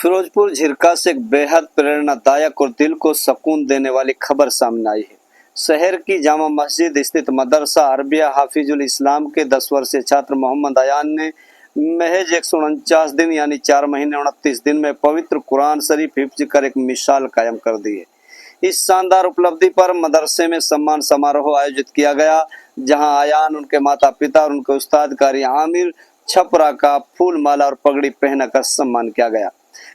फिरोजपुर झिरका से एक बेहद प्रेरणादायक और दिल को सुकून देने वाली खबर सामने आई है। शहर की जामा मस्जिद स्थित मदरसा अरबिया हाफिजुल इस्लाम के 10 वर्षीय छात्र मोहम्मद अयान ने महज 149 दिन यानी 4 महीने 29 दिन में पवित्र कुरान शरीफ हिफ्ज कर एक मिसाल कायम कर दी है। इस शानदार उपलब्धि पर मदरसे में सम्मान समारोह आयोजित किया गया, जहां अयान, उनके माता पिता और उनके उस्ताद कारी आमिर छपरा का फूल माला और पगड़ी पहनाकर सम्मान किया गया।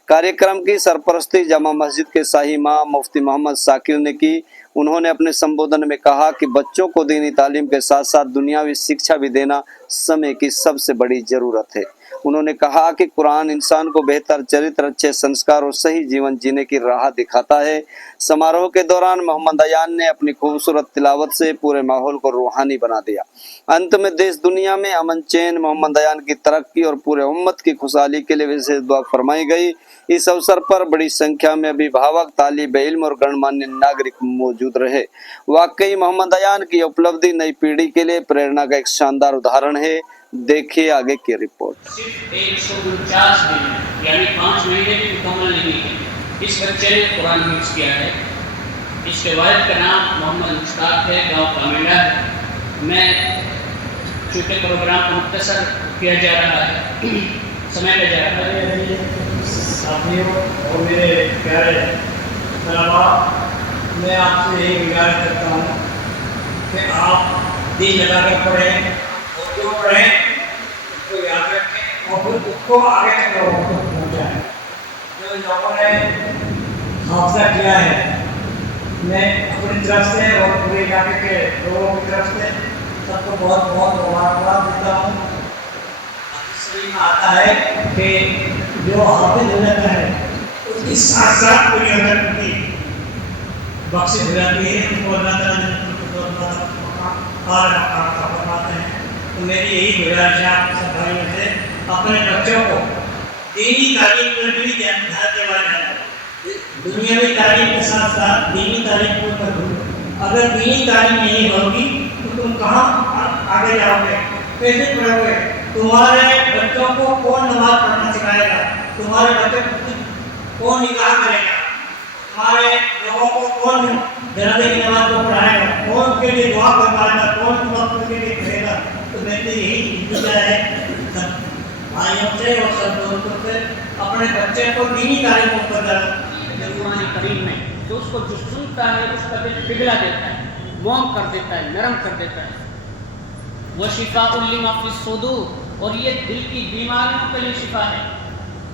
कार्यक्रम की सरपरस्ती जामा मस्जिद के शाही इमाम मुफ्ती मोहम्मद साकिर ने की। उन्होंने अपने संबोधन में कहा कि बच्चों को दीनी तालीम के साथ साथ दुनियावी शिक्षा भी देना समय की सबसे बड़ी जरूरत है। उन्होंने कहा कि कुरान इंसान को बेहतर चरित्र, अच्छे संस्कार और सही जीवन जीने की राह दिखाता है। समारोह के दौरान मोहम्मद अयान ने अपनी खूबसूरत तिलावत से पूरे माहौल को रूहानी बना दिया। अंत में देश दुनिया में अमन चैन, मोहम्मद अयान की तरक्की और पूरे उम्मत की खुशहाली के लिए विशेष दुआ फरमाई गई। इस अवसर पर बड़ी संख्या में अभिभावक, तालिब इल्म और गणमान्य नागरिक मौजूद रहे। वाकई मोहम्मद अयान की उपलब्धि नई पीढ़ी के लिए प्रेरणा का एक शानदार उदाहरण है। देखिए आगे की रिपोर्ट। सिर्फ 149 दिन यानी 5 महीने भी मुकम्मल नहीं है, इस बच्चे ने कुरान हिफ्ज़ किया है। इसके वालिद का नाम मोहम्मद मुश्ताक है, गाँव कामेंडा है। मैं चूँकि प्रोग्राम को मुख्तसर किया जा रहा है, समय पे जा रहा है, साथियों और मेरे प्यारे तलबा, मैं आपसे यही गुजारिश करता हूँ कि आप दिल लगा कर पढ़ें और जो पढ़ें उसको याद रखें और फिर उसको आगे तक लोगों को पहुँचाएँ। जो लोगों ने हाफिज़ा किया है, मैं अपनी तरफ से और पूरे इलाके के लोगों की तरफ से सबको बहुत बहुत मुबारकबाद देता हूँ। हदीस में आता है कि जो हाफिज हो जाता है उसकी साथ साथ पूरी अगर की बख्शिश हो जाती है, उनको अल्लाह ताला फरमाते हैं। तो मेरी यही गुजारिश है आप सब भाइयों से, अपने बच्चों को दीनी तालीम में भी ध्यान देना है। दुनियावी तालीम के साथ साथ दीनी तालीम को कर दो। अगर दीनी तालीम नहीं होगी तो तुम कहाँ आगे जाओगे, कैसे पढ़ोगे? तुम्हारे बच्चों को कौन नमाज पढ़ना सिखाएगा? तुम्हारे बच्चों को कौन निकाह करेगा? तुम्हारे लोगों को कौन जनाजे की नमाज को पढ़ाएगा? कौन उनके लिए दुआ कर पाएगा? कौन वक्त के लिए करेगा? तो मेरी यही दुआ है सब भाइयों से और सब दोस्तों से, अपने बच्चे को दीनी तालीम को कुरान करीम में तो उसको जो सुनता है उसका दिल पिघला देता है, मोम कर देता है, नरम कर देता है। वह शिफाउल लिमा फिस सुदूर, और ये दिल की बीमारियों के लिए शिफा है।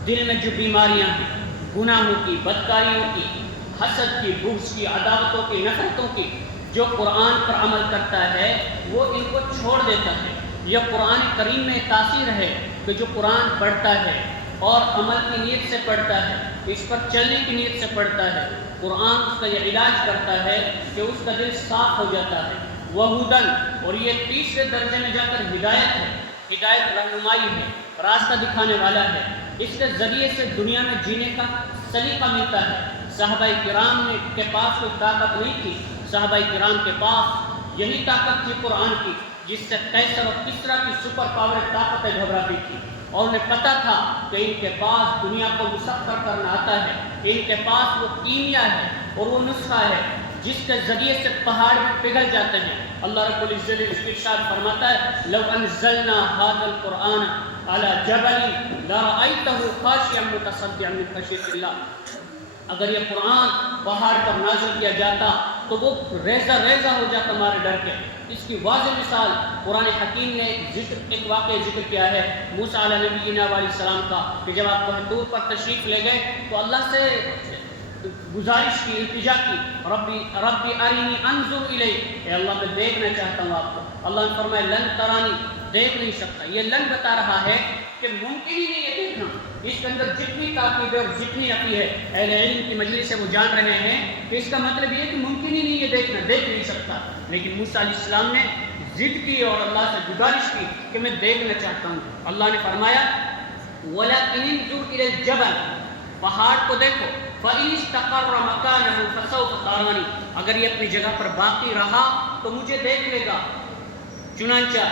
दिल में जो बीमारियां हैं, गुनाहों की, बदकारियों की, हसद की, बुग़्ज़ की, अदावतों की, नफ़रतों की, जो कुरान पर अमल करता है वो इनको छोड़ देता है। यह कुरान करीम में तासीर है कि जो कुरान पढ़ता है और अमल की नीयत से पढ़ता है, इस पर चलने की नीयत से पढ़ता है, कुरान उसका यह इलाज करता है कि उसका दिल साफ हो जाता है। वहुदन, और ये तीसरे दर्जे में जाकर हिदायत है। हिदायत रहनुमाई है, रास्ता दिखाने वाला है। इसके ज़रिए से दुनिया में जीने का सलीका मिलता है। सहाबाए किराम के पास कोई ताकत नहीं थी, सहाबाए किराम के पास यही ताकत थी कुरान की, जिससे कैसर और किसरा की सुपर पावर ताकतें घबराती थी। और उन्हें पता था कि इनके पास दुनिया को मुसख्खर करना आता है, इनके पास वो कीमिया है और वो नुस्खा है जिसके ज़रिए से पहाड़ भी पिघल जाते हैं। अल्लाह रब्बुल इज़्ज़त इसके इरशाद फरमाता है, लौ अनज़लना हाज़ल कुरआन अला जबलिन लरअयतहु ख़ाशिअन मुतसद्दिअन मिन ख़श्यतिल्लाह। अगर ये कुरान पहाड़ पर नाज़िल किया जाता तो वो रेज़ा रेज़ा हो जाता हमारे डर के। इसकी वाज़ेह मिसाल कुरान हकीम ने एक वाक़या ज़िक्र किया है मूसा अलैहिस्सलाम अलैहिस्सलाम का, कि जब आप तूर पर तशरीफ़ ले गए तो अल्लाह से गुजारिश की, इल्तिजा की, रब्बी अरिनी अंजुर इलैक, अल्लाह मैं देखना चाहता हूँ आपको। अल्लाह ने फरमाया लन तरानी, देख नहीं सकता। ये लन बता रहा है कि मुमकिन ही नहीं है देखना। इसके अंदर जितनी ताक़ीद और जितनी अक़ी है, अहले इल्म की मजलिस से वो जान रहे हैं कि इसका मतलब ये है कि मुमकिन ही नहीं है देखना, देख नहीं सकता। लेकिन मूसा अलैहिस्सलाम ने ज़िद की और अल्लाह से गुजारिश की कि मैं देखना चाहता हूँ। अल्लाह ने फरमाया वलाकिन इंजुर इलल जबल, पहाड़ को देखो, फ़इन इस्तक़र्र मकानहु फसौफ़ तरानी, अगर ये अपनी जगह पर बाकी रहा तो मुझे देख लेगा। चुनांचा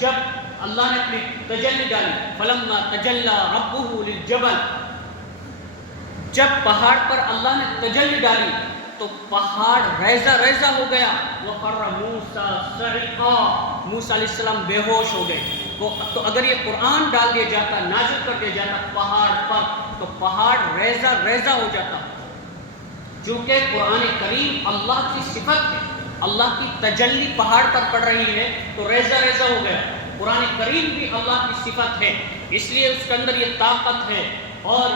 जब अल्लाह ने अपनी तजल्ली डाली, फलम्मा तजल्ला रब्बुहु लिल जबल, جب پہاڑ پر اللہ نے تجلی ڈالی تو پہاڑ ریزہ ریزہ ہو گیا. وَخَرَّ مُوسَىٰ صَعِقًا، موسیٰ علیہ السلام بے ہوش ہو گئے. تو اگر یہ قرآن ڈال دیا جاتا، نازل کر دیا جاتا پہاڑ پر، تو پہاڑ ریزہ ریزہ ہو جاتا. چونکہ قرآن کریم اللہ کی صفت ہے، اللہ کی تجلی پہاڑ پر پڑ رہی ہے تو ریزہ ریزہ ہو گیا. قرآن کریم بھی اللہ کی صفت ہے، اس لیے اس کے اندر یہ طاقت ہے اور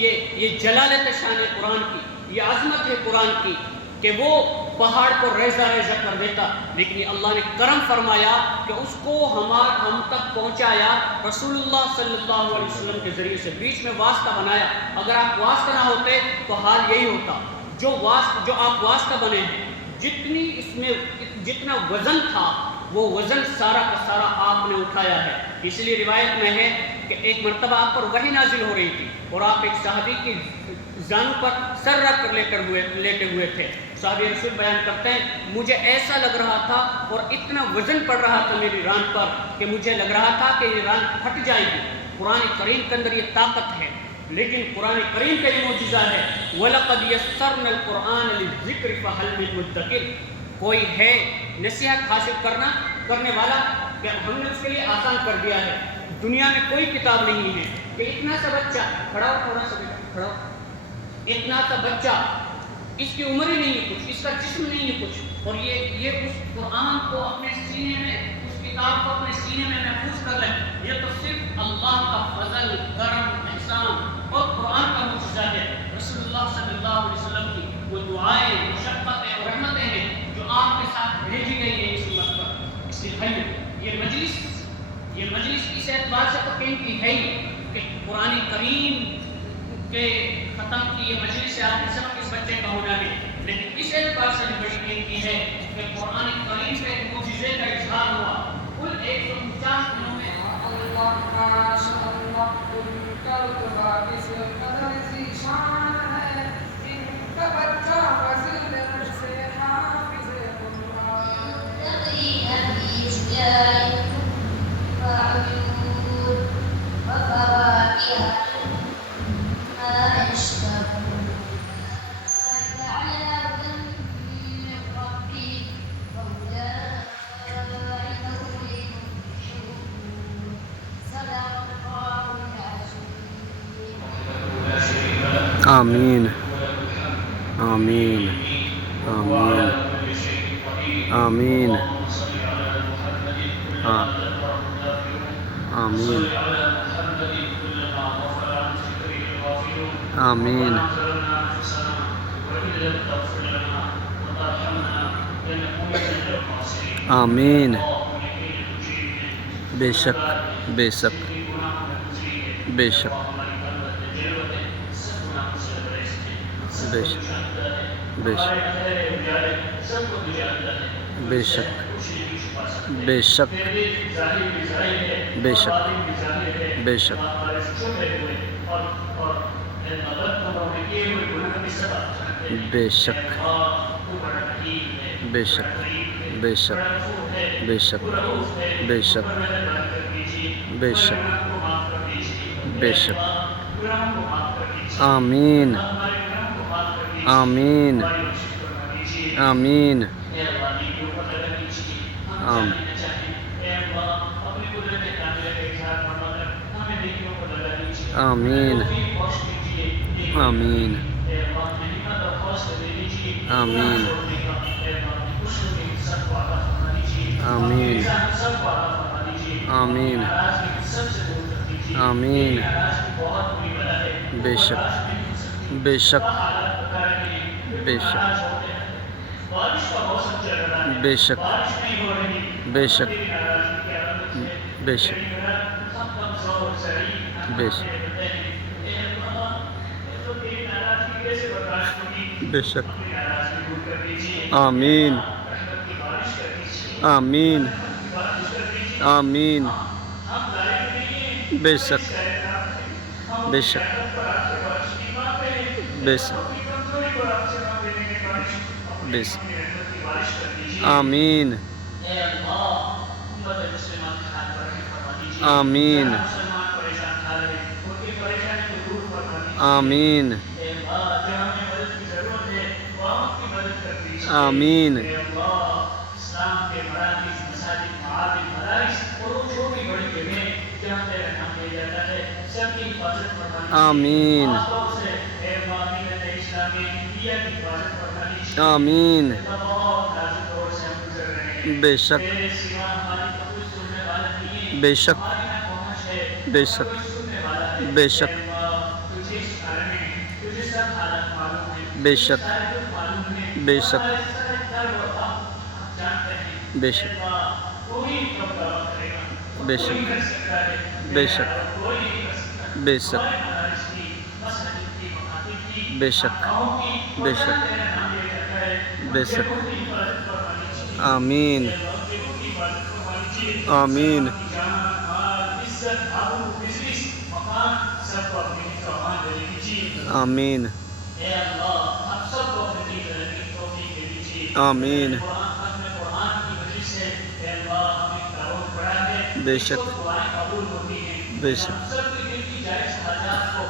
یہ جلالت شان ہے قرآن کی، یہ عظمت ہے قرآن کی کہ وہ پہاڑ کو ریزہ ریزہ کر دیتا. لیکن اللہ نے کرم فرمایا کہ اس کو ہم تک پہنچایا رسول اللہ صلی اللہ علیہ وسلم کے ذریعے سے، بیچ میں واسطہ بنایا. اگر آپ واسطہ نہ ہوتے تو حال یہی ہوتا. جو آپ واسطہ بنے ہیں، جتنی اس میں جتنا وزن تھا وہ وزن سارا کا سارا آپ نے اٹھایا ہے. اس لیے روایت میں ہے کہ ایک مرتبہ آپ پر وحی نازل ہو رہی تھی اور آپ ایک صحابی کی زانوں پر سر رکھ کر لیٹے ہوئے تھے. صحابی رسول بیان کرتے ہیں مجھے ایسا لگ رہا تھا اور اتنا وزن پڑ رہا تھا میری ران پر کہ مجھے لگ رہا تھا کہ یہ ران پھٹ جائے گی. قرآن کریم کے اندر یہ طاقت ہے، لیکن قرآن کریم کا یہ معجزہ ہے وَلَقَدْ يَسَّرْنَا الْقُرْآنَ لِلذِّكْرِ فَهَلْ مِن مُدَّكِرٍ. کوئی ہے نصیحت حاصل کرنے والا کہ ہم نے اس کے لیے آسان کر دیا ہے. دنیا میں کوئی کتاب نہیں ہے کہ اتنا سا بچہ کھڑا اتنا سا بچہ، اس کی عمر ہی نہیں ہے کچھ، اس کا جسم نہیں ہے کچھ، اور یہ اس قرآن کو اپنے سینے میں، اس کتاب کو اپنے سینے میں محفوظ کر لیں. یہ تو صرف اللہ کا فضل، کرم، احسان اور قرآن کا معجزہ ہے. رسول اللہ صلی اللہ علیہ وسلم کی وہ دعائیں، مشقتیں اور رحمتیں ہیں جو آپ کے ساتھ بھیجی گئی ہیں اس امت پر. اس لیے یہ مجلس اس اعتبار سے تو قیمتی ہے ہی کہ قرآن کریم کے ختم کی یہ مجلس ہے، آپ سب اس بچے کا ہونا ہے. لیکن اس اعتبار سے بھی بڑی قیمتی ہے کہ قرآن کریم سے ایک معجزے کا اظہار ہوا. کل 149 دنوں میں آمین آمین آمین آمین آمین آمین آمین. بے شک بے شک بے شک بے شک بے شک بے شک بے شک بے شک بے شک بے شک بے شک بے شک بے شک بے شک بے شک بے شک. آمین آمین آمین آمین آمین آمین آمین آمین آمین. بے شک بے شک بے شک بے شک بے شک بے شک بے شک بے شک. آمین آمین آمین. بے شک بے شک بے شک بے شک. آمین آمین آمین اے اللہ جہاں ہمیں مدد کی ضرورت ہے وہاں ہم کی مدد کر دیجیے آمین اے اللہ اسلام کے مراکز مساجد معابد مدارس اور وہ جو بھی بڑی جگہیں جہاں تیرا نام لیا جاتا ہے سب کی حفاظت فرما دیجیے آمین خاص طور سے اے اللہ ملت اسلامی انڈیا کی حفاظت فرما دیجیے آمین اے اللہ بہت نازک دور سے ہم گزر رہے ہیں بے شک تیرے سوا ہماری تو کوئی سننے والا نہیں ہے بے شک ہماری نہ پہنچ ہے بے نہ شک کوئی سننے والا ہے بے اے شک اللہ تجھے اس کار میں تجھے سب حالات معلوم ہے بے تجھے شک سارے دکھ معلوم ہے بے اور شک ہمارے سارے درد اور غم ہم جانتے ہیں بے اے شک اللہ کوئی کم دعا کرے گا اور بے کوئی شک کر سکتا ہے بے میرے شک علاوہ کوئی نہیں کر سکتا بے شک ہمارے مدارس کی مساجد کی مکاتب کی بے شک خانقاہوں کی بے اور شک جہاں تیرا نام لیا جاتا ہے ان بے کے شک روح کی حفاظت فرما دیجیے آمین اے اللہ ان کے روح کی حفاظت فرما دیجیے آمین سلامتی جان مال عزت آبرو بزنس مکان سب کو اپنی حفظ و امان دے دیجیے آمین اے اللہ ہم سب کو اپنے دین رہنے کی توفیق دے دیجیے آمین قرآن ختم قرآن کی وجہ سے اے اللہ ہمیں تعاون بڑھا ہے بے اس شک وقت دعائیں قبول ہوتی ہیں بے ہم شک سب کے دل کی جائز حاجات کو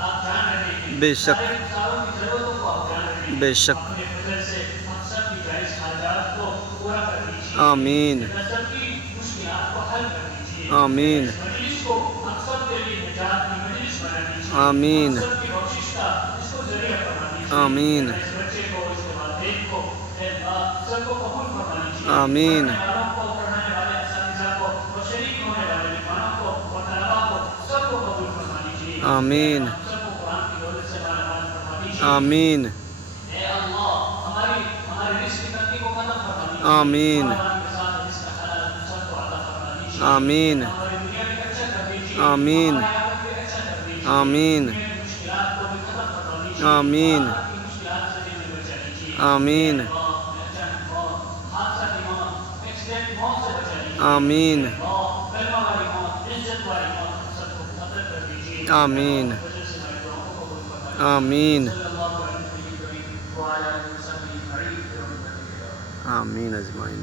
آپ جان رہے ہیں بے شک سارے انسانوں کی ضرورتوں کو آپ جان رہے ہیں بے شک اپنے فضل سے ہم سب کی جائز حاجات کو پورا کر دیجیے آمین ہم سب کی مشکلات کو حل کر دیجیے آمین اس مجلس کو ہم سب کے لیے نجات کی مجلس بنا دیجیے آمین ہم سب کی بخشش کا اس کو ذریعہ فرما دیجیے آمین اس بچے کو اس کے والدین کو اے اللہ سب کو قبول فرما دیجیے آمین پڑھنے والوں کو پڑھانے والے اساتذہ کو اور شریک ہونے والے مہمانوں کو اور طلباء کو سب کو قبول فرما دیجیے آمین ہم سب کو قرآن کی دولت سے مالا مال فرما دیجیے آمین اے اللہ ہماری رزق کی تنگی کو ختم فرما دیجیے آمین فراوانی کے ساتھ رزق حلال ہم سب کو عطا فرما دیجیے آمین ہماری دنیا بھی اچھا کر دیجیے آمین ہمارے آخرت بھی اچھا کر دیجیے آمین دنیا کی مشکلات کو بھی ختم فرما دیجیے آمین آخرت کی مشکلات سے بھی ہمیں بچا دیجیے آمین اے اللہ اچانک موت حادثہ کی موت ایکسیڈنٹ موت سے بچا دیجیے آمین اے اللہ کلمہ والی موت عزت والی موت ہم سب کو مدد کر دیجیے آمین اللہ کی وجہ سے ہماری دعاؤں کو قبول فرما دیجیے آمین صلی اللہ علیہ وسلم وعلی آلہ وصحبہ اجمعین آمین اجمعین